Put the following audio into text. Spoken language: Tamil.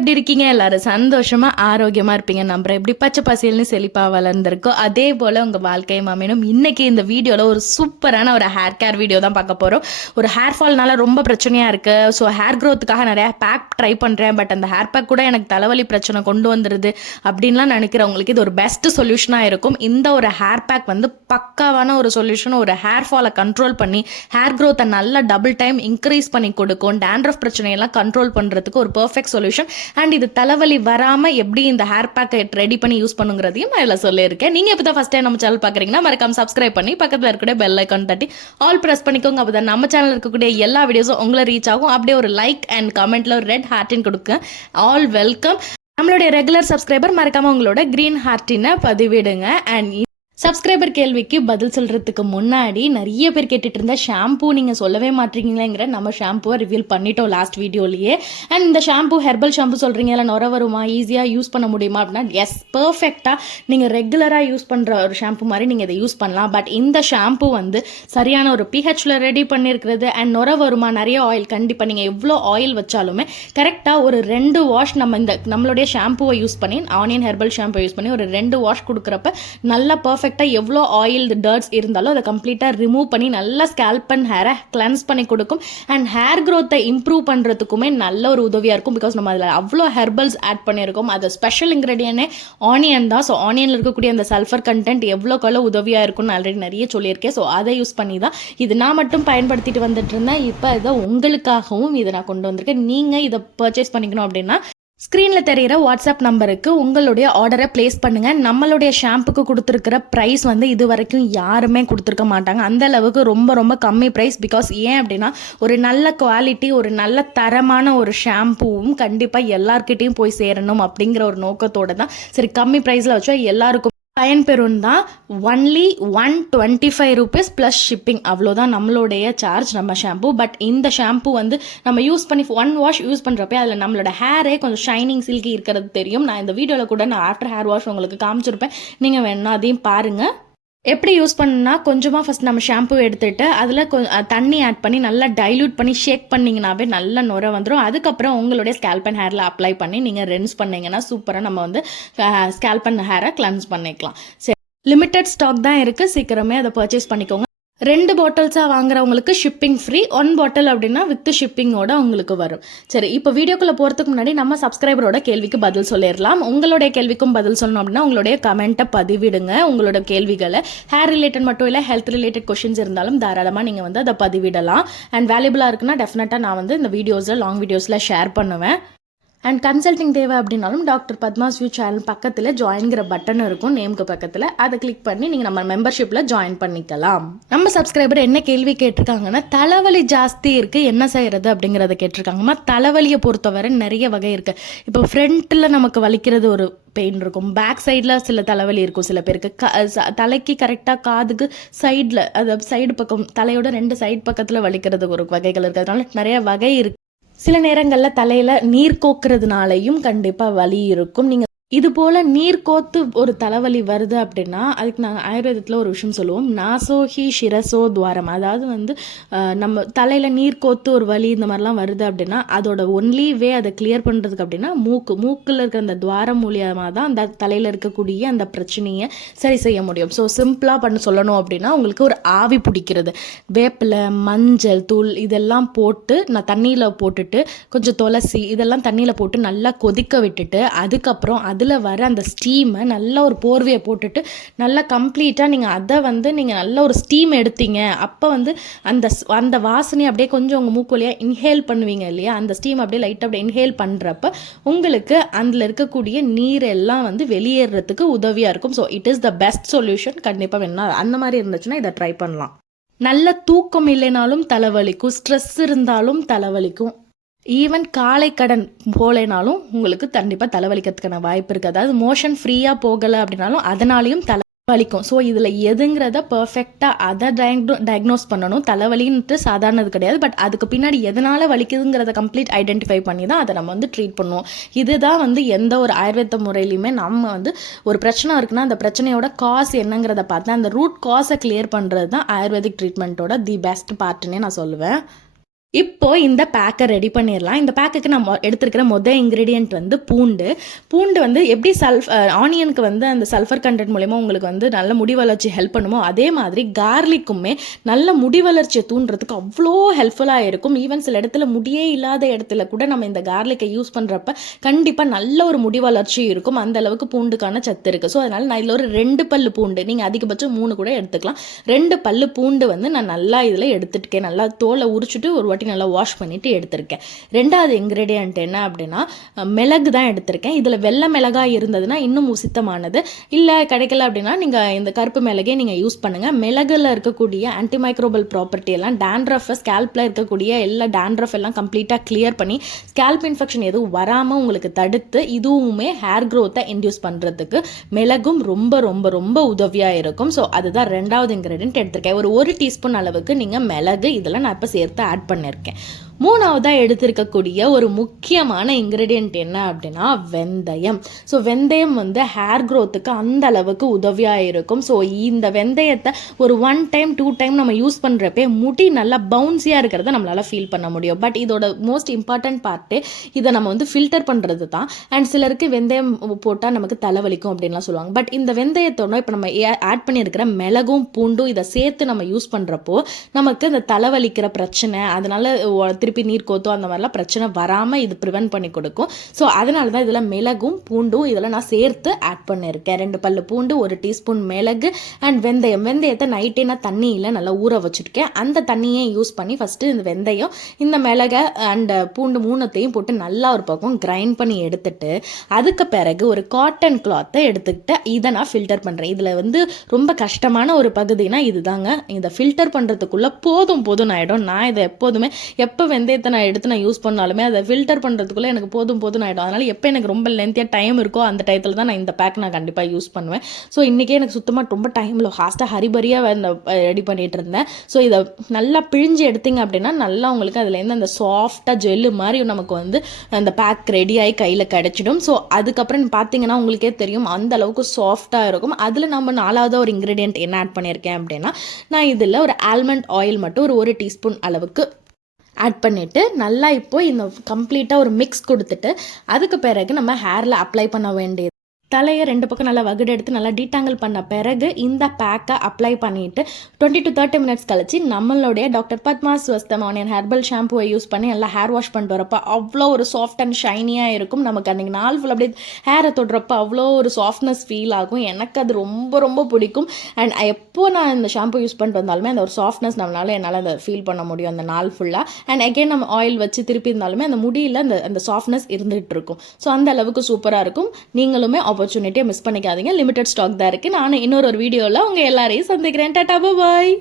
எப்படி இருக்கீங்க? எல்லாரும் சந்தோஷமா ஆரோக்கியமா இருப்பீங்க நம்புறேன். எப்படி பச்சை பசேல்னு செழிப்பா வளர்ந்துருக்கோ அதே போல உங்க வாழ்க்கையும் அமையணும். இன்னைக்கு இந்த வீடியோல ஒரு சூப்பரான ஒரு ஹேர் கேர் வீடியோ தான் பார்க்க போறோம். ஒரு ஹேர் ஃபால்னால ரொம்ப பிரச்சனையா இருக்கு. ஸோ ஹேர் க்ரோத்துக்காக நிறைய பேக் ட்ரை பண்றேன். பட் அந்த ஹேர் பேக் கூட எனக்கு தலைவலி பிரச்சனை கொண்டு வந்துருது அப்படின்லாம் நினைக்கிறவங்களுக்கு இது ஒரு பெஸ்ட் சொல்யூஷனா இருக்கும். இந்த ஒரு ஹேர் பேக் வந்து பக்காவான ஒரு சொல்யூஷன். ஒரு ஹேர் ஃபாலை கண்ட்ரோல் பண்ணி ஹேர் க்ரோத்தை நல்லா டபுள் டைம் இன்க்ரீஸ் பண்ணி கொடுக்கும். டேண்ட்ரஃப் பிரச்சனையெல்லாம் கண்ட்ரோல் பண்றதுக்கு ஒரு பெர்ஃபெக்ட் சொல்யூஷன். அண்ட் இது தலைவலி வராமல் எப்படி இந்த ஹேர் பேக்கை ரெடி பண்ணி யூஸ் பண்ணுங்கிறதையும் நான் இதில் சொல்லியிருக்கேன். நீங்கள் இப்போ தான் ஃபஸ்ட் டைம் நம்ம சேனல் பார்க்குறீங்கன்னா மறக்காம சப்ஸ்கிரைப் பண்ணி பக்கத்தில் இருக்கக்கூடிய பெல் ஐக்கான் தட்டி ஆல் ப்ரெஸ் பண்ணிக்கோங்க. அப்போ தான் நம்ம சேனல் இருக்கக்கூடிய எல்லா வீடியோஸும் உங்களை ரீச் ஆகும். அப்படியே ஒரு லைக் அண்ட் கமெண்ட்டில் ஒரு ரெட் ஹார்ட்டின் கொடுங்க. All welcome. நம்மளுடைய ரெகுலர் சப்ஸ்கிரைபர் மறக்காமல் உங்களோட க்ரீன் ஹார்ட்டினை பதிவிடுங்க. அண்ட் சப்ஸ்கிரைபர் கேள்விக்கு பதில் சொல்கிறதுக்கு முன்னாடி நிறைய பேர் கேட்டுட்டு இருந்த ஷாம்பூ நீங்கள் சொல்லவே மாட்டீங்களேங்கிற நம்ம ஷாம்புவை ரிவீல் பண்ணிட்டோம் லாஸ்ட் வீடியோலேயே. அண்ட் இந்த ஷாம்பூ ஹெர்பல் ஷாம்பு சொல்கிறீங்க, இல்லை நுர வருமா, ஈஸியாக யூஸ் பண்ண முடியுமா அப்படின்னா எஸ், பர்ஃபெக்டாக நீங்கள் ரெகுலராக யூஸ் பண்ணுற ஒரு ஷாம்பு மாதிரி நீங்கள் இதை யூஸ் பண்ணலாம். பட் இந்த ஷாம்பு வந்து சரியான ஒரு பிஹெச்சில் ரெடி பண்ணியிருக்கிறது. அண்ட் நுர வருமா, நிறைய ஆயில், கண்டிப்பாக நீங்கள் எவ்வளோ ஆயில் வச்சாலுமே கரெக்டாக ஒரு 2 வாஷ் நம்மளுடைய ஷாம்புவை யூஸ் பண்ணி, ஆனியன் ஹெர்பல் ஷாம்பு யூஸ் பண்ணி ஒரு 2 வாஷ் கொடுக்குறப்ப நல்லா பர்ஃபெக்ட் எவ்வளோ ஆயில் டர்ட்ஸ் இருந்தாலும் அதை கம்ப்ளீட்டாக ரிமூவ் பண்ணி நல்லா ஸ்கேல்ப் அண்ட் ஹேரை கிளென்ஸ் பண்ணி கொடுக்கும். அண்ட் ஹேர் க்ரோத்தை இம்ப்ரூவ் பண்ணுறதுக்குமே நல்ல ஒரு உதவியாக இருக்கும். பிகாஸ் நம்ம அதில் அவ்வளோ ஹெர்பல்ஸ் ஆட் பண்ணியிருக்கோம். அது ஸ்பெஷல் இன்க்ரீடியன்டே ஆனியன் தான். ஸோ ஆனியனில் இருக்கக்கூடிய அந்த சல்ஃபர் கண்டென்ட் எவ்வளோக்கெவ்வளோ உதவியாக இருக்கும்னு ஆல்ரெடி நிறைய சொல்லியிருக்கேன். ஸோ அதை யூஸ் பண்ணி தான் இது நான் மட்டும் பயன்படுத்திட்டு வந்துட்டு இருந்தேன். இப்போ இதை உங்களுக்காகவும் இதை நான் கொண்டு வந்திருக்கேன். நீங்கள் இதை பர்ச்சேஸ் பண்ணிக்கணும் அப்படின்னா ஸ்க்ரீனில் தெரிகிற வாட்ஸ்அப் நம்பருக்கு உங்களுடைய ஆர்டரை ப்ளேஸ் பண்ணுங்கள். நம்மளுடைய ஷாம்புக்கு கொடுத்துருக்கிற ப்ரைஸ் வந்து இது வரைக்கும் யாருமே கொடுத்துருக்க மாட்டாங்க. அந்த அளவுக்கு ரொம்ப ரொம்ப கம்மி ப்ரைஸ். பிகாஸ் ஏன் அப்படின்னா ஒரு நல்ல குவாலிட்டி, ஒரு நல்ல தரமான ஒரு ஷாம்புவும் கண்டிப்பாக எல்லார்கிட்டையும் போய் சேரணும் அப்படிங்கிற ஒரு நோக்கத்தோடு தான் சரி கம்மி ப்ரைஸில் வச்சா எல்லாருக்கும் பயன்பெறும் தான். ஒன்லி 125 rupees ப்ளஸ் ஷிப்பிங், அவ்வளோதான் நம்மளுடைய சார்ஜ் நம்ம ஷாம்பு. பட் இந்த ஷாம்பு வந்து நம்ம யூஸ் பண்ணி 1 வாஷ் யூஸ் பண்ணுறப்ப அதில் நம்மளோட ஹேரே கொஞ்சம் ஷைனிங் சில்கி இருக்கிறது தெரியும். நான் இந்த வீடியோவில் கூட நான் ஆஃப்டர் ஹேர் வாஷ் உங்களுக்கு காமிச்சிருப்பேன். நீங்கள் வேணா அதையும் பாருங்கள். எப்படி யூஸ் பண்ணா, கொஞ்சமாக ஃபஸ்ட் நம்ம ஷாம்பு எடுத்துகிட்டு அதில் தண்ணி ஆட் பண்ணி நல்லா டைல்யூட் பண்ணி ஷேக் பண்ணிங்கனாவே நல்ல நுர வந்துடும். அதுக்கப்புறம் உங்களுடைய ஸ்கேல்ப் அண்ட் ஹேரில் அப்ளை பண்ணி நீங்கள் ரென்ஸ் பண்ணிங்கன்னா சூப்பராக நம்ம வந்து ஸ்கேல்ப் அண்ட் ஹேரை கிளென்ஸ் பண்ணிக்கலாம். சரி, லிமிட்டட் ஸ்டாக் தான் இருக்குது, சீக்கிரமே அதை பர்ச்சேஸ் பண்ணிக்கோங்க. 2 பாட்டில்ஸாக வாங்குறவங்களுக்கு ஷிப்பிங் ஃப்ரீ, 1 பாட்டில் அப்படின்னா வித் ஷிப்பிங்கோட உங்களுக்கு வரும். சரி, இப்போ வீடியோக்குள்ளே போகிறதுக்கு முன்னாடி நம்ம சப்ஸ்கிரைபரோட கேள்விக்கு பதில் சொல்லிடலாம். உங்களுடைய கேள்விக்கும் பதில் சொல்லணும் அப்படின்னா உங்களுடைய கமெண்ட்டை பதிவிடுங்க. உங்களோட கேள்விகளை ஹேர் ரிலேட்டட் மட்டும் இல்லை, ஹெல்த் ரிலேட்டட் கொஷின்ஸ் இருந்தாலும் தாராளமாக நீங்கள் வந்து அதை பதிவிடலாம். அண்ட் வேல்யூபிளாக இருக்குன்னா டெஃபினட்டாக நான் வந்து இந்த வீடியோஸில் லாங் வீடியோஸில் ஷேர் பண்ணுவேன். அண்ட் கன்சல்டிங் தேவை அப்படின்னாலும் டாக்டர் பத்மாஸ் வியூ சேனல் பக்கத்தில் ஜாயின்கிற பட்டன் இருக்கும் நேமுக்கு பக்கத்தில். அதை கிளிக் பண்ணி நீங்கள் நம்ம மெம்பர்ஷிப்பில் ஜாயின் பண்ணிக்கலாம். நம்ம சப்ஸ்கிரைபர் என்ன கேள்வி கேட்டிருக்காங்கன்னா, தலைவலி ஜாஸ்தி இருக்குது என்ன செய்கிறது அப்படிங்கிறத கேட்டிருக்காங்கம்மா. தலைவலியை பொறுத்தவரை நிறைய வகை இருக்குது. இப்போ ஃப்ரண்ட்டில் நமக்கு வலிக்கிறது ஒரு பெயின் இருக்கும், பேக் சைடில் சில தலைவலி இருக்கும் சில பேருக்கு, தலைக்கு கரெக்டாக காதுக்கு சைடில், அதாவது சைடு பக்கம் தலையோட 2 சைடு பக்கத்தில் வலிக்கிறது ஒரு வகைகள் இருக்குது. அதனால நிறைய வகை இருக்குது. சில நேரங்களில் தலையில் நீர் கோக்குறதுனாலையும் கண்டிப்பாக வலி இருக்கும். நீங்கள் இது போல் நீர் கோத்து ஒரு தலைவலி வருது அப்படின்னா அதுக்கு நாங்கள் ஆயுர்வேதத்தில் ஒரு விஷயம் சொல்லுவோம், நாசோஹி ஷிரசோ துவாரம். அதாவது வந்து நம்ம தலையில் நீர் கோத்து ஒரு வலி இந்த மாதிரிலாம் வருது அப்படின்னா அதோட ஒன்லி வே அதை கிளியர் பண்ணுறதுக்கு அப்படின்னா மூக்கில் இருக்கிற அந்த துவாரம் மூலியமாக தான் அந்த தலையில் இருக்கக்கூடிய அந்த பிரச்சனையை சரி செய்ய முடியும். ஸோ சிம்பிளாக சொல்லணும் அப்படின்னா உங்களுக்கு ஒரு ஆவி பிடிக்கிறது, வேப்பிலை, மஞ்சள் தூள் இதெல்லாம் போட்டு நான் தண்ணியில் போட்டுட்டு கொஞ்சம் துளசி இதெல்லாம் தண்ணியில் போட்டு நல்லா கொதிக்க விட்டுட்டு அதுக்கப்புறம் அதில் வர அந்த ஸ்டீமை நல்லா ஒரு போர்வையை போட்டுட்டு நல்லா கம்ப்ளீட்டாக நீங்கள் அதை வந்து நீங்கள் நல்ல ஒரு ஸ்டீம் எடுத்தீங்க. அப்போ வந்து அந்த வாசனை அப்படியே கொஞ்சம் உங்கள் மூக்கு வழியாக இன்ஹேல் பண்ணுவீங்க இல்லையா, அந்த ஸ்டீம் அப்படியே லைட்டாக அப்படியே இன்ஹேல் பண்ணுறப்ப உங்களுக்கு அதில் இருக்கக்கூடிய நீர் எல்லாம் வந்து வெளியேறதுக்கு உதவியாக இருக்கும். So it is the best solution. கண்டிப்பாக வேணும் அந்த மாதிரி இருந்துச்சுன்னா இதை ட்ரை பண்ணலாம். நல்ல தூக்கம் இல்லைனாலும் தலைவலிக்கும், ஸ்ட்ரெஸ் இருந்தாலும் தலைவலிக்கும், ஈவன் காலை கடன் போலேனாலும் உங்களுக்கு கண்டிப்பாக தலைவலிக்கிறதுக்கான வாய்ப்பு இருக்குது. அதாவது மோஷன் ஃப்ரீயாக போகலை அப்படின்னாலும் அதனாலையும் வலிக்கும். ஸோ இதில் எதுங்கிறத பர்ஃபெக்டாக அதை டயக்னோஸ் பண்ணணும். தலைவலின்ட்டு சாதாரணது கிடையாது. பட் அதுக்கு பின்னாடி எதனால் வலிக்குதுங்கிறத கம்ப்ளீட் ஐடென்டிஃபை பண்ணி தான் அதை நம்ம வந்து ட்ரீட் பண்ணுவோம். இதுதான் வந்து எந்த ஒரு ஆயுர்வேத முறையிலையுமே நம்ம வந்து ஒரு பிரச்சனை இருக்குன்னா அந்த பிரச்சனையோட காஸ் என்னங்கிறத பார்த்து அந்த ரூட் காஸை கிளியர் பண்ணுறது தான் ஆயுர்வேதிக் ட்ரீட்மெண்ட்டோட தி பெஸ்ட் பார்ட்டுன்னே நான் சொல்லுவேன். இப்போ இந்த பேக்கை ரெடி பண்ணிடலாம். இந்த பேக்குக்கு நான் எடுத்திருக்கிற இன்கிரீடியன்ட் வந்து பூண்டு. பூண்டு வந்து எப்படி ஆனியனுக்கு வந்து அந்த சல்ஃபர் கண்டென்ட் மூலயமா உங்களுக்கு வந்து நல்ல முடி வளர்ச்சி ஹெல்ப் பண்ணுமோ, அதே மாதிரி கார்லிக்குமே நல்ல முடி வளர்ச்சியை தூண்டுறதுக்கு அவ்வளோ ஹெல்ப்ஃபுல்லாக இருக்கும். ஈவன் சில இடத்துல முடியே இல்லாத இடத்துல கூட நம்ம இந்த கார்லிக்கை யூஸ் பண்ணுறப்ப கண்டிப்பாக நல்ல ஒரு முடி வளர்ச்சி இருக்கும். அந்த அளவுக்கு பூண்டுக்கான சத்து இருக்குது. ஸோ அதனால் நான் இதில் ஒரு 2 பல்லு பூண்டு, நீங்கள் அதிகபட்சம் 3 கூட எடுத்துக்கலாம். 2 பல்லு பூண்டு வந்து நான் நல்லா இதில் எடுத்துட்டுக்கேன். நல்லா தோலை உரிச்சுட்டு ஒரு நல்லா வாஷ் பண்ணிட்டு எடுத்திருக்கேன். 2வது இன்கிரீடியன்ட் என்ன அப்படின்னா மிளகு தான் எடுத்திருக்கேன். இதில் வெள்ளை மிளகாய் இருந்ததுன்னா இன்னும் உசித்தமானது. இல்லை கிடைக்கல அப்படின்னா நீங்கள் இந்த கருப்பு மிளகே நீங்கள் யூஸ் பண்ணுங்கள். மிளகுல இருக்கக்கூடிய ஆன்டிமைக்ரோபல் ப்ராப்பர்ட்டி எல்லாம் டேண்ட்ரஃப், ஸ்கேல்பில் இருக்கக்கூடிய எல்லா டேண்ட்ரஃப் எல்லாம் கம்ப்ளீட்டாக கிளியர் பண்ணி ஸ்கேல்ப் இன்ஃபெக்ஷன் எதுவும் வராமல் உங்களுக்கு தடுத்து இதுவுமே ஹேர் க்ரோத்தை இன்டியூஸ் பண்ணுறதுக்கு மிளகும் ரொம்ப ரொம்ப ரொம்ப உதவியாக இருக்கும். ஸோ அதுதான் 2வது இன்கிரீடியன்ட் எடுத்திருக்கேன். ஒரு டீஸ்பூன் அளவுக்கு நீங்கள் மிளகு இதெல்லாம் நான் இப்போ சேர்த்து ஆட் பண்ணியிருக்கேன். 3வதாக எடுத்திருக்கக்கூடிய ஒரு முக்கியமான இன்கிரீடியன்ட் என்ன அப்படின்னா வெந்தயம். ஸோ வெந்தயம் வந்து ஹேர் க்ரோத்துக்கு அந்த அளவுக்கு உதவியாக இருக்கும். ஸோ இந்த வெந்தயத்தை ஒரு 1 டைம் 2 டைம் நம்ம யூஸ் பண்ணுறப்பே முடி நல்லா பவுன்ஸியாக இருக்கிறத நம்மளால் ஃபீல் பண்ண முடியும். பட் இதோட மோஸ்ட் இம்பார்ட்டன்ட் பார்ட்டு இதை நம்ம வந்து ஃபில்டர் பண்ணுறது தான். அண்ட் சிலருக்கு வெந்தயம் போட்டால் நமக்கு தலைவலிக்கும் அப்படின்லாம் சொல்லுவாங்க. பட் இந்த வெந்தயத்தோட இப்போ நம்ம ஆட் பண்ணியிருக்கிற மிளகும் பூண்டும் இதை சேர்த்து நம்ம யூஸ் பண்ணுறப்போ நமக்கு இந்த தலைவலிக்கிற பிரச்சனை, அதனால திருப்பி நீர் கோத்தோ அந்த மாதிரிலாம் பிரச்சனை வராமல் இது ப்ரிவென்ட் பண்ணி கொடுக்கும். ஸோ அதனால தான் இதில் மிளகும் பூண்டும் இதெல்லாம் நான் சேர்த்து ஆட் பண்ணியிருக்கேன். 2 பல்லு பூண்டு, 1 டீஸ்பூன் மிளகு அண்ட் வெந்தயத்தை நைட்டே நான் தண்ணியில் நல்லா ஊற வச்சுருக்கேன். அந்த தண்ணியை யூஸ் பண்ணி ஃபஸ்ட்டு இந்த வெந்தயம், இந்த மிளகை அண்ட் பூண்டு 3த்தையும் போட்டு நல்லா ஒரு பக்கம் கிரைண்ட் பண்ணி எடுத்துட்டு அதுக்கு பிறகு ஒரு காட்டன் கிளாத்தை எடுத்துக்கிட்டு இதை நான் ஃபில்டர் பண்ணுறேன். இதில் வந்து ரொம்ப கஷ்டமான ஒரு பகுதினா இதுதாங்க. இதை ஃபில்டர் பண்ணுறதுக்குள்ளே போதும் ஆகிடும். நான் இதை எப்போதுமே எப்போ வெந்தயத்தை நான் எடுத்து நான் யூஸ் பண்ணாலுமே அதை ஃபில்டர் பண்ணுறதுக்குள்ளே எனக்கு போதும் ஆகிடும். அதனால் எப்போ எனக்கு ரொம்ப லென்த்தியாக டைம் இருக்கோ அந்த டயத்தில் தான் நான் இந்த பேக் நான் கண்டிப்பாக யூஸ் பண்ணுவேன். ஸோ இன்றைக்கே எனக்கு சுத்தமாக ரொம்ப டைமில் ஃபாஸ்ட்டாக ஹரிபரியாக ரெடி பண்ணிகிட்டு இருந்தேன். ஸோ இதை நல்லா பிழிஞ்சு எடுத்திங்க அப்படின்னா நல்லா உங்களுக்கு அதுலேருந்து அந்த சாஃப்டாக ஜெல்லு மாதிரி நமக்கு வந்து அந்த பேக் ரெடியாகி கையில் கிடச்சிடும். ஸோ அதுக்கப்புறம் பார்த்தீங்கன்னா உங்களுக்கே தெரியும் அந்த அளவுக்கு சாஃப்டாக இருக்கும். அதில் நம்ம 4வது ஒரு இன்க்ரீடியன்ட் என்ன ஆட் பண்ணியிருக்கேன் அப்படின்னா நான் இதில் ஒரு ஆல்மண்ட் ஆயில் மட்டும் ஒரு டீஸ்பூன் அளவுக்கு ஆட் பண்ணிவிட்டு நல்லா இப்போது இந்த கம்ப்ளீட்டாக ஒரு மிக்ஸ் கொடுத்துட்டு அதுக்கு பிறகு நம்ம ஹேரில் அப்ளை பண்ண வேண்டியது. தலையை 2 பக்கம் நல்லா வகுடு எடுத்து நல்லா டீடாங்கிள் பண்ண பிறகு இந்த பேக்கை அப்ளை பண்ணிவிட்டு 20 to 30 மினிட்ஸ் கழிச்சு நம்மளுடைய doctor Padma Swastham onion herbal ஷாம்புவை யூஸ் பண்ணி நல்லா ஹேர் வாஷ் பண்ணிட்டு வரப்போ அவ்வளோ ஒரு சாஃப்ட் அண்ட் ஷைனியாக இருக்கும். நமக்கு அன்றைக்கி நாள் ஃபுல் அப்படியே ஹேரை தொடுறப்போ அவ்வளோ ஒரு சாஃப்ட்னஸ் ஃபீல் ஆகும். எனக்கு அது ரொம்ப ரொம்ப பிடிக்கும். அண்ட் எப்போ நான் இந்த ஷாம்பு யூஸ் பண்ணிட்டு வந்தாலுமே அந்த ஒரு சாஃப்ட்னஸ் என்னால் அதை ஃபீல் பண்ண முடியும் அந்த நாள் ஃபுல்லாக. அண்ட் அகெயின் நம்ம ஆயில் வச்சு திருப்பி இருந்தாலுமே அந்த முடியில் அந்த சாஃப்ட்னஸ் இருந்துகிட்டு இருக்கும். ஸோ அந்த அளவுக்கு சூப்பராக இருக்கும். நீங்களுமே ஆப்பர்ச்சுனிட்டியை மிஸ் பண்ணிக்காதீங்க. லிமிடெட் ஸ்டாக் தான் இருக்குது. நான் இன்னொரு வீடியோவில் உங்கள் எல்லாரையும் சந்திக்கிறேன். டாடா பாய்.